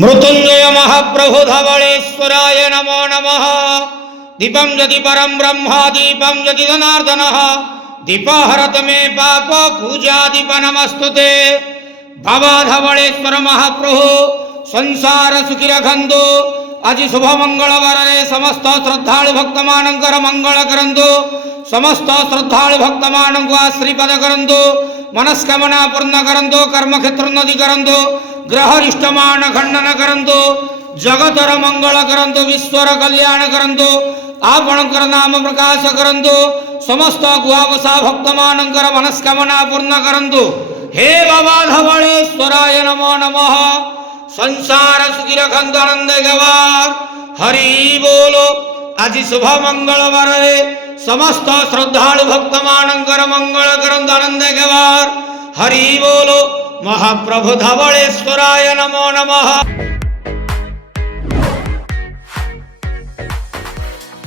मृत्युंजय महाप्रभु धवलेश्वराय नमो नमः। दीपं यदि परं ब्रह्म दीपं यदि जनार्दनः दीपहरत मे पाप पूजा दीप नमस्तुते। बाबा धवलेश्वर महाप्रभु संसार सुखी रखंतु। आज शुभ मंगलवार समस्त श्रद्धालु भक्त मानकर मंगल करंतु। समस्त श्रद्धालु भक्त मानक आशीर्वाद करंतु। मनस्कामना पूर्ण करंतु। कर्म क्षेत्र उन्नति करंतु। ग्रह इष्टमान खंडन करंतु। जगतर मंगल करंतु। विश्वर कल्याण करंतु। आपणकर नाम प्रकाश करंतु। समस्त गुआवसा भक्त मानकर मनस्कामना पूर्ण करंतु। हे बाबा धवलेश्वराय नमो नमः। संसार सुखी रखंतु आनंद गवार। हरि बोलो। आज शुभ मंगलवार समस्त श्रद्धालु भक्त मानकर मंगल करंतु आनंद गवार। हरि बोलो। महाप्रभु धवलेश्वराय नमो नमः।